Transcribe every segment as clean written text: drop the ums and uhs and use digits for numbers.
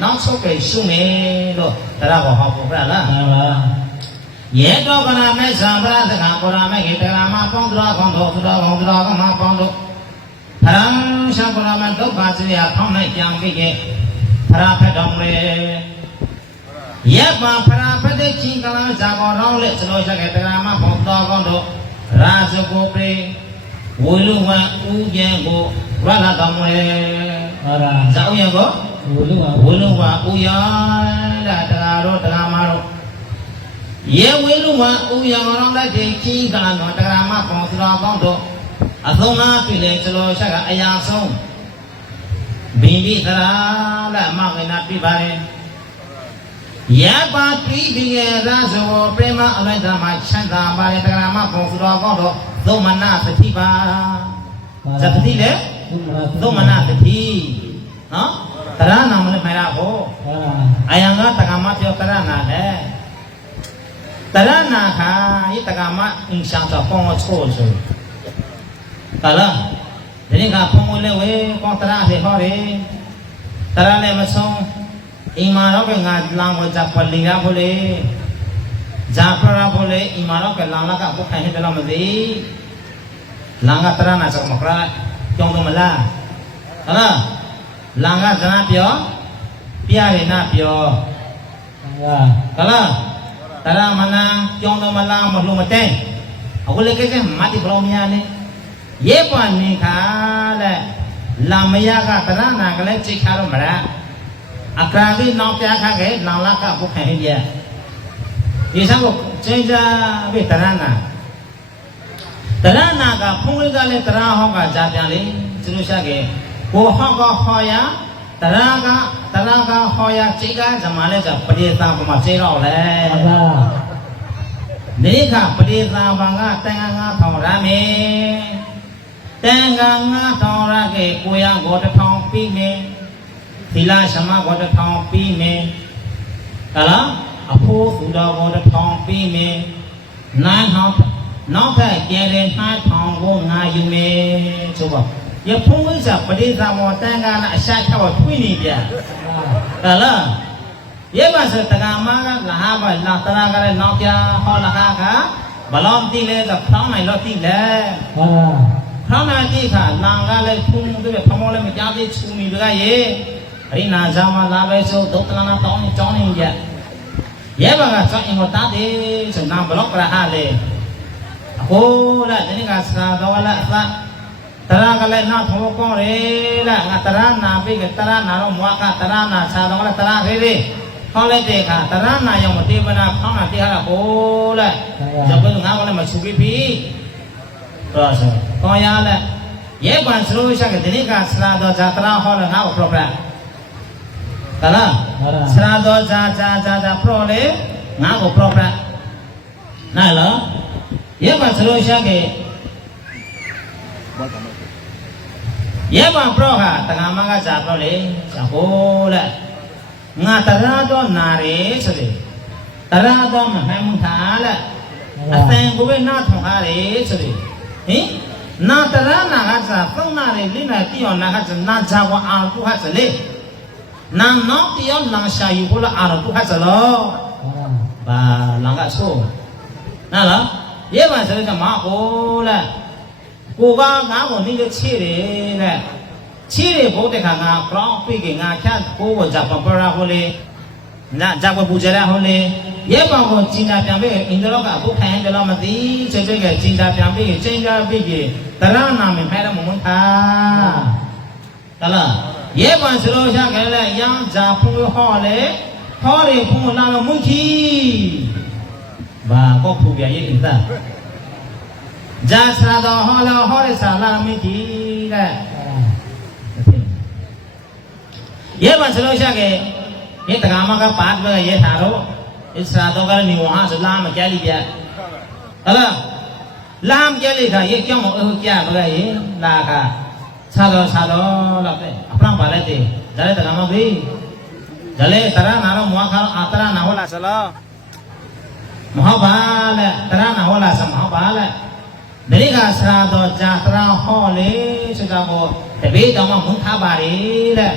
nóng số cái sung mê rồi ta ra bỏ học của ra là nhẹ đó còn là mấy sáng ra thì cả còn là mấy cái ta làm mà phong ra phong đồ có mà phong đồ thằng sáng còn là mấy đốt ba chỉ là phong này chẳng cái gì thằng phải đồng lệ nhẹ mà thằng phải để chính cái làm sao còn rong lệ cho nó cái ta làm mà phong đồ ra cho cô về vui luôn mà u giang cô ra là đồng lệ sao giang cô vui luôn mà u giang là ta rồi ta mà rồi ye vui luôn mà u giang rong lại để chính cái làm ta làm mà phong đồ à không á tùy lệ cho nó cái ai ăn xong bibi ta là mà cái nát bị bare ya ba tùy bị ra rồi prema alai ta mà chăn ta bare ta làm mà phong đồ do mà na phải thi baจะthi đấy do mà na phải thi nó ta ra nào mình phải ra cô ai ăn á ta làm mà theo ta ra nào đấy ta ra nào cả ít ta làm mà影响到phong ở chỗ rồi cả là thế nên cả phong lên với con ta ra thì khó đấy ta ra này mà xong ima nó cái ngài làm một giặc vật lý ra vô lệ giặc ra vô lệ ima nó cái làm nó cả cũng hay hết làm gì langga terana sak makra chong tu mala ala langga jana pyo pya re na pyo kala tara mana chong tu mala ma lu ma te akule ke mati bromia ne ye pa ni kha le lamaya ka terana ka le chik kha ro mara akra ki naw pya kha ke lang la ka bu khain ye ye sang ko chen ja be terana terana ka phong ka le tera ho ka ja pyan le chu sha ke ko ho ka ho ya tera ka ho ya chai ka jama le ja pade ta pa ma chai ro le ne ka pade ta ba nga tan nga thong ra me tan nga thong ra ke ko ya go ta thong pi me thila shama go ta thong pi me kala apho su da go ta thong pi me nan ho nó phải kể đến 2,000 của ngài yêu mê chú bảo giờ phong ấy giờ phải đi ra một tay ngà lại sai theo vào thui nị kìa là giờ mà sự tất cả mà là hai bài là tất cả cái nó kia họ là hai cả bà lom ti lên là pháo này lo ti lên pháo này ti cả nàng cái lên thung cái việc phong lên mình giao đi chú mình được cái gì ấy là ra mà là bây giờ tốt là nó tao cho nên vậy giờ mà cho anh một tá đi sự nào block là hai lên cô là thế này cả sao đó là tara cái này nó thấu con đấy là tara na bị cái tara na nó mua cả tara na sao đó là tara thế đi không lấy tiền cả tara na dùng một tiền bên nào không là tiền là cô là giờ bây giờ ngáo cái này mà chụp phí rồi coi ya là dễ quan sưu sang cái thế này cả sao đó ra tara họ là ngáo pro ra tara sao đó ra pro đấy ngáo pro ra này là ye ba selo sha ke ye ba pro ha ta ga ma ga sa pro le sa ho la nga ta ra do na re so de ta ra do ma hai mun tha la a tan ko we na thong ha re so de hi na ta ra na ga sa phong na re li na ti on na ga na ja wa a tu ha sa le na no ti on na sha yu ko la a tu ha sa lo ba la ga so na la ye mà sao cái má cô là cô ga ngã của những cái chi để bố để cả ngã pro bị cái ngã khác cô của giặc bằng para hồ lê nè giặc bằng bù chè hồ lê ye mà còn chính là chẳng biết in đó cả bố khai cho nó mà tí chơi cái chính là chẳng biết chơi ra biết gì ta ra nào mình phải là một món tha đó là ye mà sao sao cái là yang giặc phun họ để phun làm là mũi chi và có phụ việc gì chúng ta ra sao đó họ để sao làm mấy gì đấy ये बंसलो शाके ये तगामा का पाठ बगा ये थारो इस रातों का निवाहा से लाम क्या लिया अला लाम क्या लिखा ये क्यों क्या बगा ये लाखा सालो लाते अपना बाले थे जले तगामा भी जले तरा नारो मुआखा आतरा ना होला चलो महाबाल तरा ना होला सम महाबाल dari ka srado jatra hole sudah mo tapi dama mun thabari le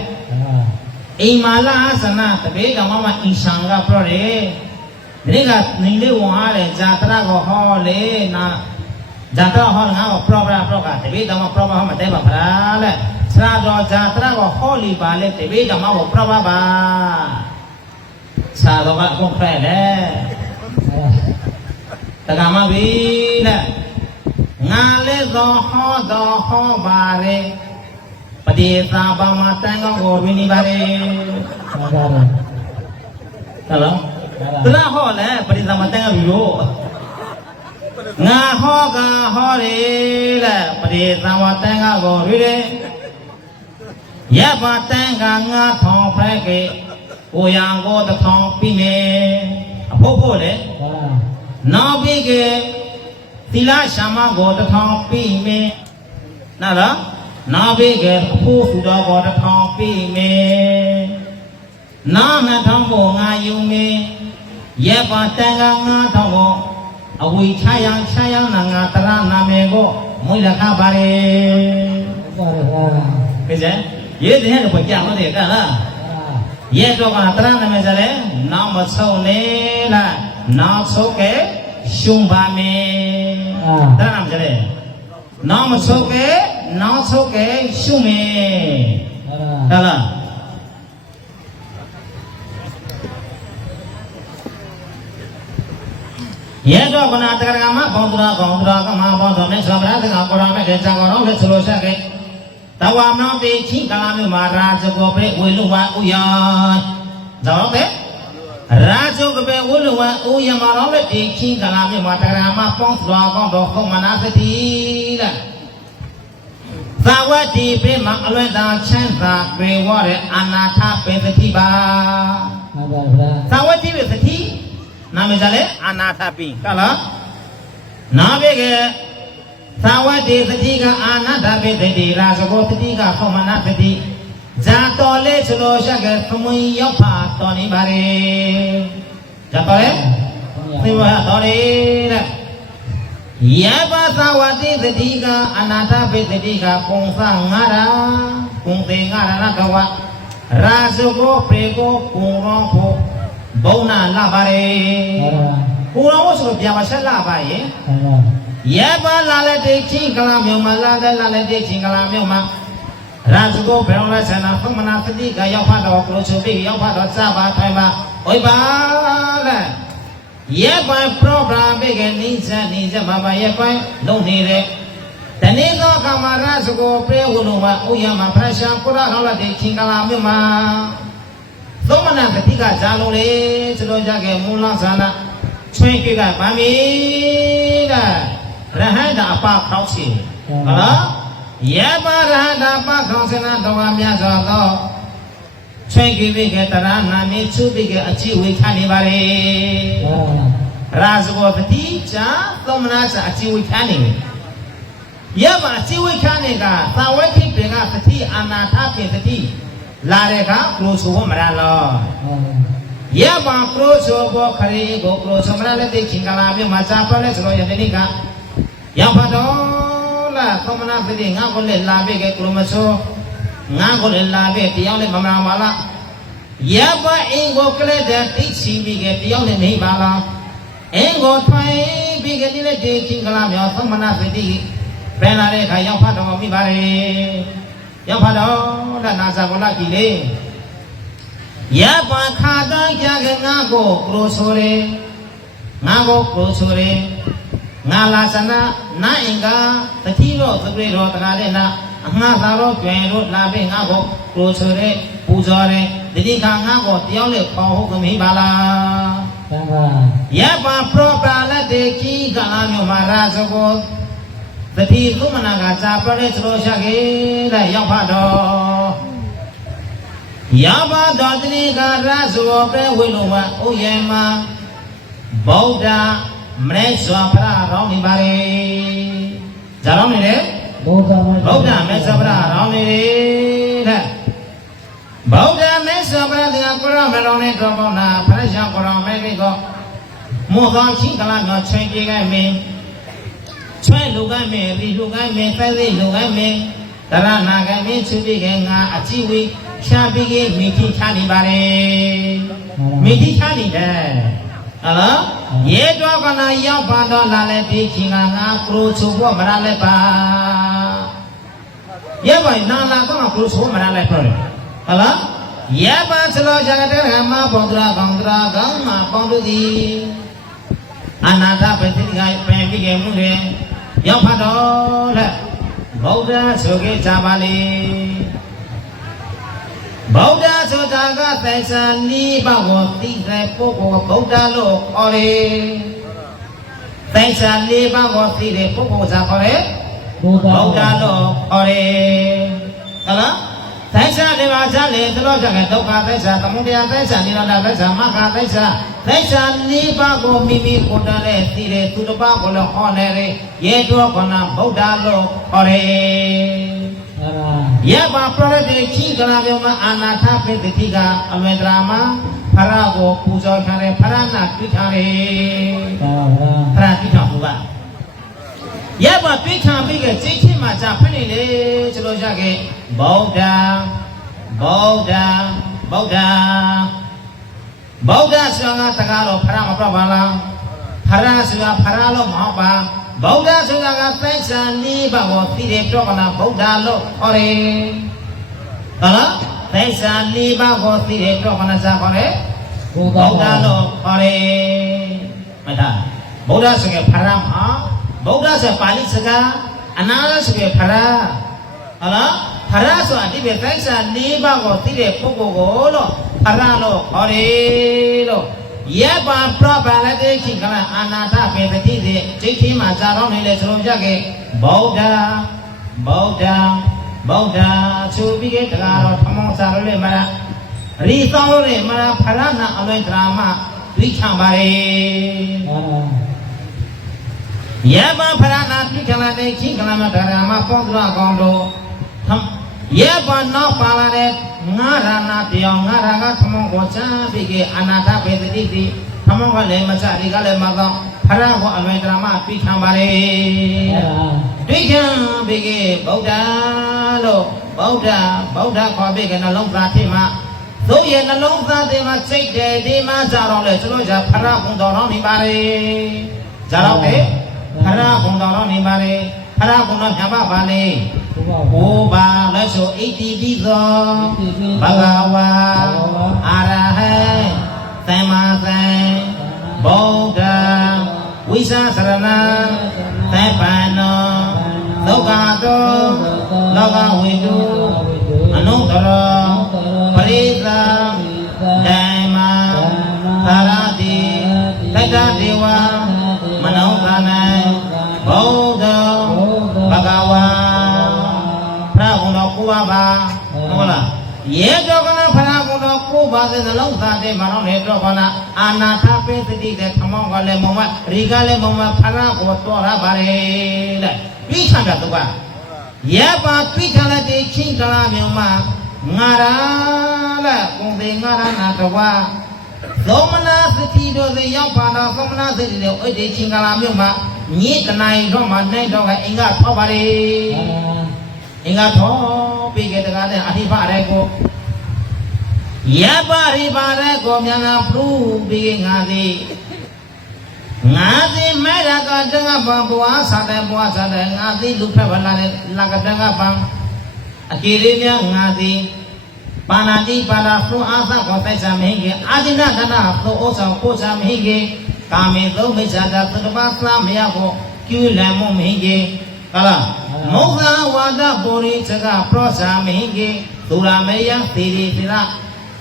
အိမ်မာလာစနာတပေကမမအင်ရှန်ကပြောတယ်ဒီကနေလေးဝန်အားတယ်ဇာတရကိုဟောလေနာဇာတရဟောငါ့ကိုပရောပရာပရောကတပေကမပရောပါဟောမတဲပါဖလားလေစရာတော်ဇာတရကိုဟောလီပါလေတပေကမကိုပရောပါပါစာတော်ကအကုန်ဖဲလေတကမပြီလေငါလေးသောဟောတော်ဟောပါလေပတိသာဘာမတန်ကောင်းကိုဝင်နေပါလေဟုတ်လားတလားဟောလေပရိသမတန်ကပြီလို့ငါဟောကဟောတယ်လေပရိသမတန်ကကိုရွေးတယ်ရပါတန်ကငါထောင်ဖက်ကေကိုရံကိုတထောင်ပြီးမယ်အဖို့ဖို့လေနောက်ပြီးကေသီလရှာမကိုတထောင်ပြီးမယ်နားလားနောက်ပြီးကေအဖို့ဖူတော်ကိုတထောင်ပြီးမယ်နားနှစ်ထောင်ကိုငါယူမယ်ရပါတန်ကငါထောင်ကိုအဝိချယံနာငါတရနာမေကိုမွေးလခပါလေကဲကြရေးတဲ့တော့ကြာမတဲ့ကလားရဲတော့ကတရနာမေစလဲနောက်မဆုံးနေလားနောက်ဆုံးကရှုံပါမယ်တရနာမေစလဲနောက်မဆုံးကနောက်ဆုံးကရှုံမယ်ဟုတ်လားရဲတော့ကနာတကရမဘောင်းတော်ကောင်တော်ကမဘောင်းတော်နဲ့ဆောဗရာတကကိုရမဲ့တဲ့ဇာကောတော့လည်းဆိုလို့ဆက်ခဲ့တဝါမောင်းတိချင်းကလာမျိုးမှာရာဇကောပဲဝေလူဝဥယဇောပဲရာဇကောပဲဝေလူဝဥယမှာတော့လည်းဒီချင်းကလာမျိုးမှာတကရမပေါင်းတော်ကောင်တော်ခုမနာသတိတဲ့သာဝတိပြေမှာအလွဲတာချမ်းသာပြေဝတဲ့အာနာထပေသတိပါဟုတ်ပါဗျာသာဝတိပြေသတိနာမည်ကြလေအာနာထပိကလားနာဘေကသာဝတိသတိကအာနာထပိတတိရာဇဂောသတိကခောမနာသတိဇာတော်လေးစလို့ရှက်ကသမွေရောက်ပါတော်နေပါလေဇာတော်လေသိပါတော်လေတဲ့ယဘသာဝတိသတိကအာနာထပိသတိကကုံသငါရာကုံတေငါရာကဝရာဇဂောပေကိုကုံရောဖို့ဘုံနာလာပါလေကိုရောဆိုပြပါဆက်လာပါရဲ့ရဲပါလာလက်တိချင်းကလာမြို့မှာလာတဲ့လာလက်တိချင်းကလာမြို့မှာရာဇဂောဘယ်လိုလဲဆန္ဒဖမနာသတိကရောက်ဖတ်တော့ကိုလိုချိုပြီးရောက်ဖတ်တော့စပါထိုင်ပါဝိပါလေရဲပိုင်ပရောဂရမ်ပေးကနေစမပါရဲပိုင်လုံနေတဲ့တနေ့သောကမရာဇဂောပြေဝလုံးမှာဥယမှာဖရရှာကိုရဟောလက်တိချင်းကလာမြို့မှာသုံးမနာကတိကဇာလုံးလေစလို့ကြခဲ့မူလဇာနာချွေးကိကဗာမီတဲ့ရဟန္တာအပခေါချီဟုတ်လားယေပရဟန္တာအပခေါစနာတော်များများစွာသောချွေးကိဝိကတရနာမေသူပိကအချိဝေခနေပါလေရာဇဂောပတိဇာသုံးမနာစာအချိဝေခနေယေပအချိဝေခနေကသာဝတိပေကပတိအာနာထပိပတိလာတဲ့ကကလိုဆိုမရလောရပါကလိုဆိုဘောခရီကိုကလိုဆိုမရတဲ့တိချင်းကလာပြမှာစာပါလဲဆိုတော့ယနေ့ကရောက်ပါတော့လားသမနာပိငါကိုလည်းလာပြီကကလိုမဆိုငါကိုလည်းလာပြီတရားနဲ့မမနာပါလားရပါအင်ကိုကလေးတဲ့တိချီပြီကတရားနဲ့နေပါလားအင်ကိုထိုင်ပြီကဒီလေတိချင်းကလာမြောသမနာပိပြန်လာတဲ့ခါရောက်ဖတ်တော်မိပါလေရောက်ဖတ်တော့နာဇာကလာကြည့်လေရပါခါတိုင်းကြကငါကိုကလိုဆိုရဲငါကိုကလိုဆိုရဲငါလာစနာနာအင်္ဂါတတိရောသပြေရောတကားတဲ့နာအငှားသာရောကျွင်လို့လာပြီငါကိုကလိုဆိုရဲပူဇော်ရဲဒီဒီခါငါကိုတယောက်နဲ့ပေါဟုတ်ကမိပါလားမှန်ပါရပါပရောပလာတဲ့ကြီးကလာမျိုးမှာရာဇဂောတတိကုမနာကဇာပရဲစလို့ရှာခဲ့တဲ့ရောက်ဖတ်တော့ရပါတော်တတိကရာဇဝပဲဝိလုံးဝဥယျာဉ်မှာဗုဒ္ဓမရေစွာဖရာရောင်းနေပါလေဇာရောင်းနေလေဗုဒ္ဓမရေစွာဖရာရောင်းနေတဲ့ဗုဒ္ဓမရေစွာဖရာတရားကိုရမလောင်းနေတော့ကောင်းတာဖရာရှောင်းကိုရမဲကိကောမောကောင်းချင်းကလာတော့ချိန်ပြေခဲ့မင်းချွဲလူကမ်းမေရီလူကမ်းမေဖဲသေးလူကမ်းမေတရနာကမ်းမေသူပိကေငါအကြည့်ဝေ ရှာပြီးကမိတိချနေပါတယ်မိတိချနေတယ်ဟုတ်လားရေတော့ကနာရောက်ပါတော့လာလဲပြီးချင်းကငါကရိုချိုဘောမရလဲပါရေပိုင်နာလာတော့ကရိုချိုမရလဲပြောတယ်ဟုတ်လားရေပါစလောဇာတဲ့မဘောဒရာကောင်ဒရာကောင်မပေါင်းတို့သည်အနာတပတိကပြန်ပြီးကမှုတယ်ရောက်ပါတော့လက်ဗုဒ္ဓဆိုကြကြပါလေဗုဒ္ဓဆိုတာကသိစ္စာနိဗ္ဗာန်ကိုသိတဲ့ပုဂ္ဂိုလ်ဗုဒ္ဓလို့ခေါ်တယ်သိစ္စာနိဗ္ဗာန်ကိုသိတဲ့ပုဂ္ဂိုလ်သာခေါ်တယ်ဗုဒ္ဓလို့ခေါ်တယ်ဟုတ်လားသိစ္စာနိဗ္ဗာန်ချလေသလောချကဒုက္ခသိစ္စာသမုဒယသိစ္စာနိရောဓသိစ္စာမဂ္ဂသိစ္စာသိစ္စာနိဗ္ဗာန်ကိုမိမိကိုယ်တိုင်နဲ့သိတဲ့သူတစ်ပါးကိုလည်းဟောနေတယ်ရေတော်ကနာဗုဒ္ဓလို့ခေါ်တယ်ယဘာပရဒေခိကလာပြောမှာအာနာထပိတ္တိကအမေဒရာမှာဖရာကိုပူဇော်ထားတယ်ဖရနာတိထားတယ်ဖရာတိထားဘူးကယဘာတိထားပြီးကစိတ်ချင်းမှာကြာဖက်နေလေကျွန်တော်ရခဲ့ဗုဒ္ဓဗုဒ္ဓဗုဒ္ဓဗုဒ္ဓဆိုတာတကားတော့ဖရာမပြပါလားဖရာဆိုတာဖရာလို့မဟုတ်ပါဗုဒ္ဓဆိုတာကသိစ္စာနိဗ္ဗာန်ကိုသိတဲ့ပြောကနာဗုဒ္ဓလို့ခေါ်တယ်။ဟုတ်လား။သိစ္စာနိဗ္ဗာန်ကိုသိတဲ့ပြောကနာစာခေါ်တယ်။ဗုဒ္ဓလို့ခေါ်တယ်။မှတ်သား။ဗုဒ္ဓဆိုတဲ့ဖရာမှာဗုဒ္ဓဆိုပါဠိစကားအနာဆိုတဲ့ဖရာဟုတ်လား။ဖရာဆိုတာဒီပဲသိစ္စာနိဗ္ဗာန်ကိုသိတဲ့ပုဂ္ဂိုလ်ကိုလို့ဖရာလို့ခေါ်တယ်လို့ယဘာပရပါလက်တိခိကလာအာနာထပေပတိစေဒိဋ္ဌိမှာဇာတော်နေလေဆိုကြခဲ့ဗုဒ္ဓဗုဒ္ဓဗုဒ္ဓသူပြီးခဲ့တရားတော်ထမောစာလို့လေမလားရီသောလို့လေမလားဖရဏအလွင်ဒရာမဝိချံပါလေယဘာဖရဏတိကလာတိခိကလာမဒရာမပေါဒရာကောင်တော်ယဘာနောက်ပါလာတဲ့ငါရနာပြောင်းငါရကထမောကိုချမ်းပြီးကအနာထပေတတိတိထမောကလည်းမစဒီကလည်းမကောဖရဟောအလွင်ဒရာမပြီးခံပါလေတွေ့ခံပြီးကဗုဒ္ဓလို့ဗုဒ္ဓခေါ်ပြီးကနှလုံးသားထိမှသို့ရဲ့နှလုံးသားထဲမှာစိတ်တယ်ဒီမှာကြတော့လေကျွန်တော်ကဖရဘုံတော်တော်နေပါလေကြတော့လေဖရဘုံတော်တော်နေပါလေဖရဘုံတော်ညပါပါလေဘုဘာလက်ဆိုဣတိပိသောဘဂဝါအာရဟံသမ္မာသမ္ဗုဒ္ဓဝိသသရဏသဗ္ဗနောဒုက္ခတောလောကဝိတုအနုတ္တရောပရိသဓမ္မာသာရတိတတ္တဒေဝမနောကနံဗုဒ္ဓဘဂဝါဖရာဘုံတော်ကိုပါပါဟုတ်လားရေတော်ကနာဖရာဘုံတော်ကိုပါတဲ့နှလုံးသားထဲမှာတော့လေတော်ကနာအာနာထပိတတိတဲ့ခမောကလည်းမုံမရီကလည်းမုံမဖရာကိုတော်ရပါတယ်တဲ့ပြီးချမ်းတာတော့ကရေပါပြီးချမ်းတဲ့ချင်းကလာမြို့မှာငါရာတဲ့ကုန်သေးငါရနာတော်ကသောမနာသတိတို့တွေရောက်ပါတော့သောမနာသတိတွေအဲ့ဒီချင်းကလာမြို့မှာညစ်တနိုင်တော့မှနိုင်တော့ကအင်္ဂါထောက်ပါလေအင်္ဂါထောပြီးခဲ့တကားတဲ့အဟိပရဲကိုယပရိပါရဲကိုမြန်နာပူပြီးငါသည်မဲရကတငါပံဘွားစားတဲ့ငါသည်လူဖက်ဗလာတဲ့လကတငါပံအကိရိမြငါသည်ပါဏာတိပါဒဖုအာသကောတိုက်စာမဟိကေအာတိနတနာသောဩဆောင်ကိုစာမဟိကေကာမေသုံးမိစ္ဆာတသတ္တပသမယကိုကျူလံမမဟိကေဟလားမောဟဝါဒပုရိစကပရောစာမဟိကေသူရမေယသီရိသီရ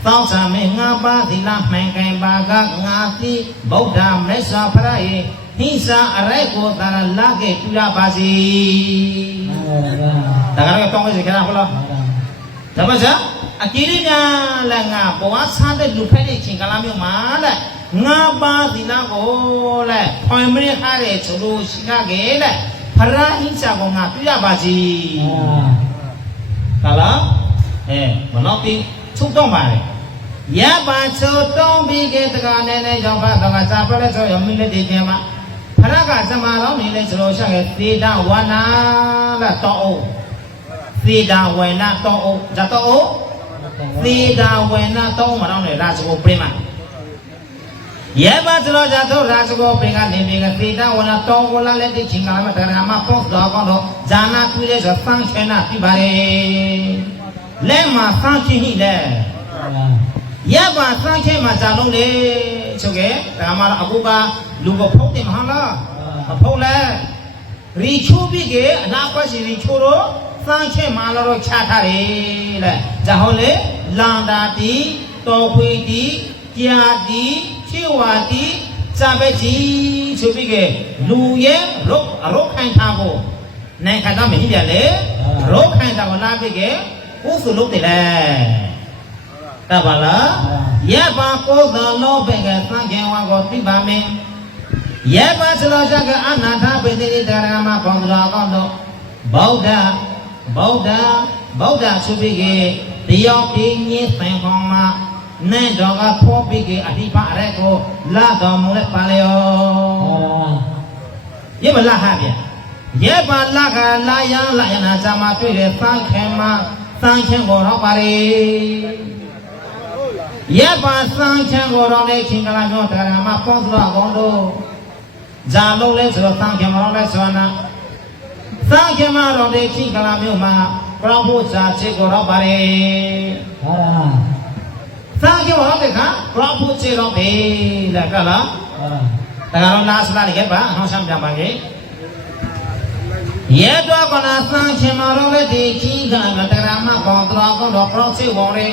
သောစာမေငါပါသီလမှန်ကန်ပါကငါတိဗုဒ္ဓမေသာဖရယေဟိစာအရိုက်ကိုတာလာကေတူရပါစီဒါကတော့ကောင်းစီခဏဟုတ်လားဒါမှစားအကိရိညာလည်းငါဘဝစားတဲ့လူဖက်တဲ့ချင်းကလာမျိုးမှာလေငါပါသီလကိုလေဖွင့်မရခတဲ့ဆိုလို့ရှိခခဲ့လေဖရာဟိစာကိုငါပြရပါစီဟာလားမနောက်ပြီးချုပ်တော့ပါလေရပါချုပ်တော့ပြီးကတကနဲ့ရောက်ပါတော့စာပြလဲဆိုရမိလက်တည်ခြင်းမှာဖရာကသမာတော်နေလဲဆိုလို့ရှိခဲ့သေဒဝနာလားတော့အိုသေဒဝနာတော့အိုဇတ်တော့အို သေတာဝေနတောင်းမတော်နဲ့ရာဇဂောပြိမရဲပါစလောကြသောရာဇဂောပြိကနေပြီးသေတာဝေနတောင်းကိုလာလက်တိချင်းကလာမတရားမှာပေါ့တော့ကောတော့ဇာနာပြည့်တဲ့ဆိုဖန်ချင်နာပြပါလေလက်မှာဖန်ချင်းဟိလေရဲပါဖန်ချင်းမှာဇာလုံးလေဆိုကေဒါမှအခုကလူကဖုတ်တယ်မဟုတ်လားမဖုတ်လဲရီချိုးပြီးကအနာပတ်စီရီချိုးတော့ဖန်ချင်းမှာတော့ချထားတယ်လေဇာဟုတ်လေလန္တာတီတော်ခွေတီကြာတီချေဝါတီဇာပဲကြီးဆိုပြီးကလူရဲ့ရုတ်ခိုင်ထားဖို့နိုင်ခါတော့မဟိပြလေရုတ်ခိုင်တာကိုလာပြီးကကိုယ်စုလုပ်တယ်လေတပါလားရပ်ပါကိုယ်တော်လို့ပဲကသံဃာဝါကိုပြပါမယ်ရပ်ပါစလောချကအနာထပိတိတရားမှာပေါင်းတော်ကောင်းတော့ဗုဒ္ဓဆိုပြီးကတယောက်ပြင်းညင်းဆိုင်ခေါမှာနဲ့တော့ကဖောပြီးကအဓိပရဲကိုလာတော်မူလက်ပါလေယောရမလားဟာဗျရဲပါလာကလာယံလာယနာဇာမတွေ့တဲ့သံခေမှာသံခေကိုတော့ပါလေရဲပါသံခေကိုတော့လေချင်းကလာမျိုးတရားမှာပေါင်းတော်ကောင်းတော့ဇာလုံးလဲဆိုတော့သံခေမှာတော့လဲဆိုနာသံခေမှာတော့လေချင်းကလာမျိုးမှာပရောဖို့ဇာချေကိုတော့ပါလေသံခေမှာတော့လေခါပရောဖို့ချေတော့ပြီလာကလားတရားတော်လားစလာလေပါဟောဆောင်ပြန်ပါလေရဲတော့ကနာသံခေမှာတော့လေဒီချင်းကလာတရားမှာပေါင်းတော်ကောင်းတော့ပရောချေဝင်လေ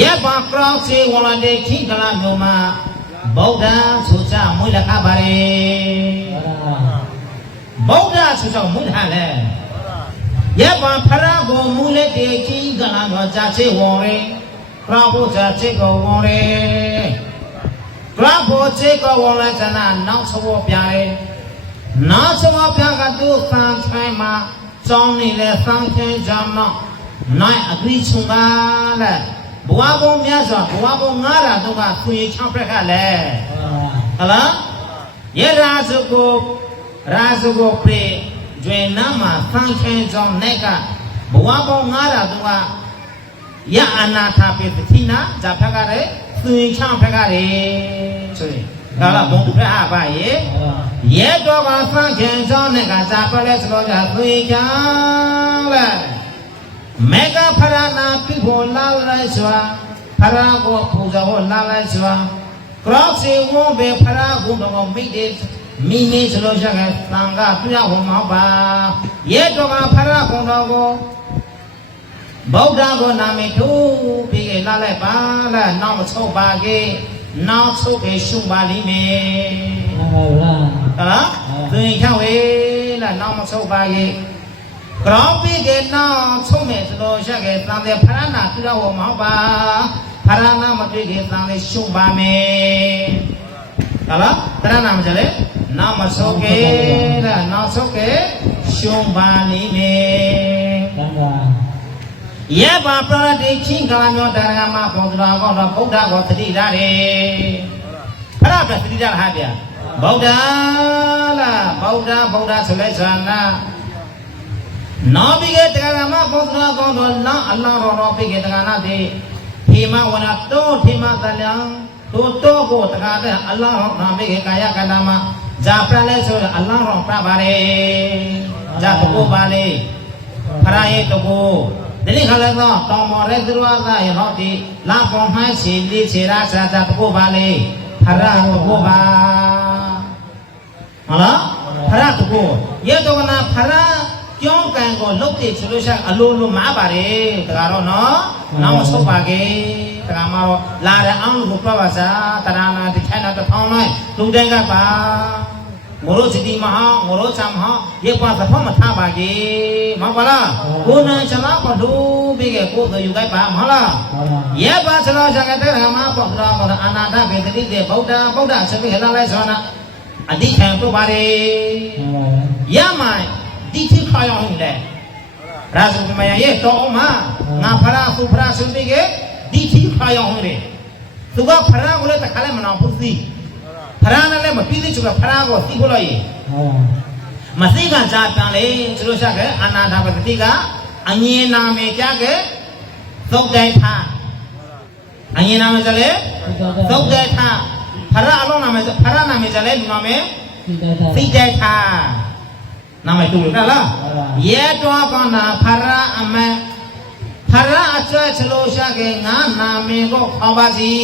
ရဲပါပရောချေဝင်လာတဲ့ချင်းကလာမျိုးမှာဗုဒ္ဓဆိုချမွေးလက်ခပါလေဗုဒ္ဓဆိုချမွေးထားလေရဲပါဖရာကိုမူလက်တဲ့ချင်းကလာမျိုးဇာချေဝင်လေပရောဖို့ဇာချေကိုဝင်လေပရောဖို့ချေကိုဝင်လေဇနာနောက်ဆောပြရဲနောက်ဆောပြကသူသံချိုင်းမှာစောင်းနေတဲ့သံချိုင်းကြောင့်နိုင်အပိချုံပါလေဘဝဘုံများစွာဘဝဘုံ900တော့ကခွေချောင်းပြက်ခလဲဟလားယေရာစုကိုပြေကျွေနာမှာဖန်ခင်းကြောင့်နဲ့ကဘဝဘုံ900တော့ကယအနာထပိသတိနာဇာဖက်ကရဲခွေချောင်းပြက်ခရဲဆိုရင်ဒါလားဘုံပြအပါရဲတော့ကဖန်ခင်းကြောင့်နဲ့ကဇာပလဲစလို့ကြခွေချောင်းလဲမေကဖရနာပိဖို့လာလိုက်စွာဖရာကိုပူဇော်ဖို့လာလိုက်စွာကရော့စီဝုံးပဲဖရာကိုတော့မိတဲ့မိမိစလို့ရတဲ့သံဃာပြဝမောပါရဲတော့ကဖရာကိုတော့ကိုဗုဒ္ဓကိုနာမည်ထိုးပြီးလာလိုက်ပါလားနောက်မဆုတ်ပါကေနောက်ဆုတ်ပဲရှုပါလိမ့်မယ်ဟုတ်လားသင်ချဝေးလားနောက်မဆုတ်ပါကေကရောပိကေနာဆုံးမဲ့သလိုရခဲ့သံတဲ့ဖရနာပြတော်မဟုတ်ပါဖရနာမတွေ့ခင်သံလေးရှုံပါမယ်ဟုတ်လားဖရနာမကြလေနာမဆုံးကေတဲ့နောက်ဆုံးကေရှုံပါလိမ့်မယ်ဟုတ်ပါရဲပါပရတိချင်းကလာမျိုးတရားမှာပေါ်တော်ကောတော့ဗုဒ္ဓကိုသတိရတယ်ဖရပြသတိရဟာဗျဗုဒ္ဓလားဗုဒ္ဓဆိုလဲဇာနာနောဘိကေတက္ကမပုဒ္ဒရာကောင်းတော်လောအလောရောဘိကေတက္ကနာတိဟိမဝနာတောဟိမတလံတောကိုတက္ကတဲ့အလောရောနာဘိကေကာယကန္တမဇာပလဲဆိုအလောရောပြပါလေဇာတကိုပါလေဖရာယေတကိုဒီနေ့ခလည်းတော့တောင်မော်ရဲသူရသရဟောတိလာပေါ်မှန်းစီလေးခြေရာဇာတကိုပါလေဖရာကိုပါဟုတ်လားဖရာကိုယေတောကနာဖရာကျောင်းကန်ကိုလုတ်တယ်ဆိုလို့ရှိရင်အလိုလိုမားပါတယ်တကားတော့နော်နောက်မဆုတ်ပါကေတကားမှာတော့လာတဲ့အောင်လို့ပြောပါစားတရာနာတစ်ထိုင်တော့တစ်ထောင်လိုက်လူတိုင်းကပါငိုလို့စတိမဟာငိုလို့ချမ်းဟာရေပါသဖောမထားပါကေမဟုတ်ပါလားကိုယ်နဲ့ချလာပဒူပြီးကေကိုယ်တို့ယူလိုက်ပါမဟုတ်လားရေပါစလို့ချက်တဲ့မှာပေါ့တော့အာနာတကေတတိတဲ့ဗုဒ္ဓဆိုပြီးဟလာလိုက်ဆိုနာအတိခံတို့ပါတယ်ရမိုင်ဒီတိခါရောင်းလေရာဇုမယရဲ့တော်မှာငါဖရာသူဖရာဆိုပြီးကဒီတိခါရောင်းလေသူကဖရာကိုလည်းတခါလည်းမနာဘူးသိဖရာနဲ့လည်းမပြီးသေးချူကဖရာကိုသိဖို့လို့ရေမသိကဇာတန်လေဆိုလို့ရှိရင်အာနာတာပတိကအငြင်းနာမေကြက သုတ်တိုင်ထာအရင်နာမည်ကြလေသုတ်တိုင်ထာဖရအလုံးနာမည်ဖရနာမည်ကြလေလူနာမည်သိတိုင်ထာနာမည်တူတယ်လားရဲတော်ကနာဖရအမဖရအကျွဲချလို့ရှာခဲ့ငါနာမည်ကိုခေါ်ပါစီ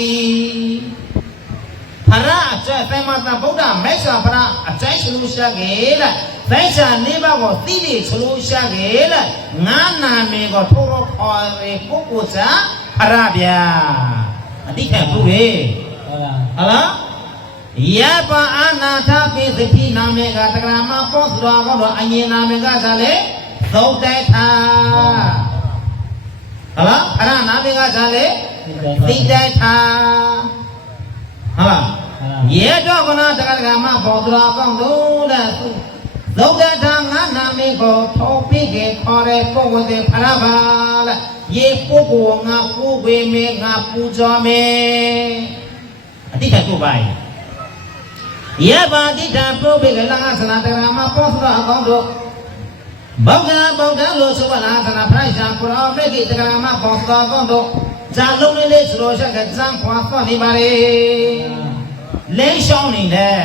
ဖရအကျွဲသမတဗုဒ္ဓမေဆာဖရအကျွဲချလို့ရှာခဲ့လားဘိဆာနေဘကိုသိနေချလို့ရှာခဲ့လားငါနာမည်ကိုထိုးတော့ခေါ်ရပုဂ္ဂိုလ်စာဖရဗျာအတိခံဘူးလေဟုတ်လားယပအာနာထပိသတိနာမေကတက္ကရာမပောသတော်ကတော့အငြင်းနာမေကစားလေသုတ်တိုင်ထာဟုတ်လားအရနာမေကစားလေသိတိုင်ထာဟုတ်လားယေတော့ကနာတက္ကရာမပောသတော်ကောင်းလို့တဲ့သုတ်တိုင်ထာငါနာမေကိုထောပိကေခေါ်တဲ့ပုဂ္ဂိုလ်တွေဖရပါလားယေပုဂ္ဂိုလ်ငါကိုယ်ဝေမေငါပူဇော်မေအတိတ်ကကိုပါယဘာတိတံပုပ္ပိကလငါသနာတရမပောသရအကောင်းတို့ဗုဒ္ဓလို့ဆိုပါလားသနာဖရိုက်ရှာပရောမေကိတရမပောသရအကောင်းတို့ဇာလုံးလေးဆိုလို့ရှက်ကဇံခွာသွားနေပါလေလဲရှောင်းနေတယ်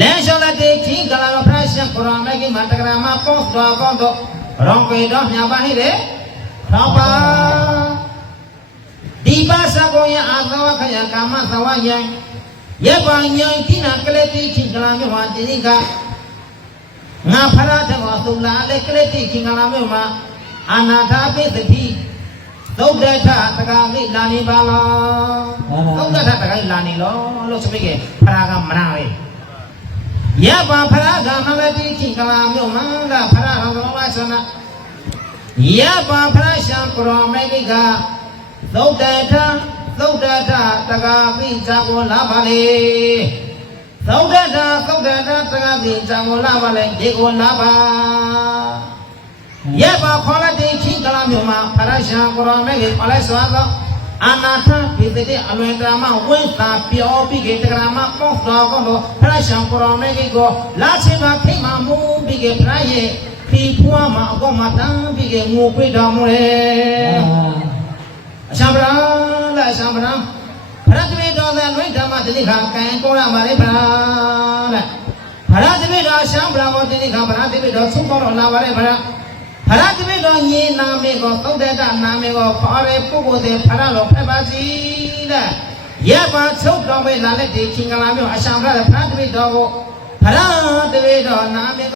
လဲရှောင်းတဲ့ခိကလာဖရိုက်ရှာပရောမေကိမတရမပောသရအကောင်းတို့ရောင်ပေတော်မြပါဟိတဲ့ထောက်ပါဒီပါစကောယအာသဝခယကာမသဝယံယပညာတိနာကလေးတိခိကလာမြဝတိနိကငါဖရာတဲ့ဝသုလာလေကလေးတိခိကလာမြဝအာနာထာပိသတိသုတ်တထတကာမိလာနေပါလားသုတ်တထတကာလာနေလောလို့ဆိုပြီးဖရာကမနာပဲယပဖရာကမလတိခိကလာမြဝကဖရာတော်ဝါသနာယပဖရာရှံပရောမေကိကသုတ်တထသုတ်တထတကာပိဇာကိုလာပါလေသုတ်တထတကာပိဇာကိုလာပါလေဒီကိုလာပါယပခေါ်လာတဲ့ခိကလာမြို့မှာဖရရှာကိုရောမဲကြီးခေါ်လိုက်စွာသောအာနာထပိတတိအလွန်တရာမဝိသပြောပြီးကေတကရာမပေါ့တော်ကောဖရရှာကိုရောမဲကြီးကိုလာချင်မှာခိမမူပြီးကေဖရရဲ့ခိဖွားမှာအကောမှာတန်းပြီးကေငိုပိတော်မူလေအရှံပရာလာအရှံပရာဖရတမေတော်တဲ့လွိဓမ္မတတိခါကံကောရမှာလေဖရာတဲ့ဖရတမေတော်အရှံပရာမောတတိခါဖရတမေတော်သုံးကောတော်လာပါလေဖရာဖရတမေတော်ညီနာမေကိုသုတ်တတနာမေကိုခေါ်ရဲပုဂ္ဂိုလ်တွေဖရတော်ဖက်ပါစီတဲ့ရပါချုပ်တော်မေလာလက်ဒီခင်္ဂလာမျိုးအရှံပရာဖရတမေတော်ကိုဖရတမေတော်နာမေ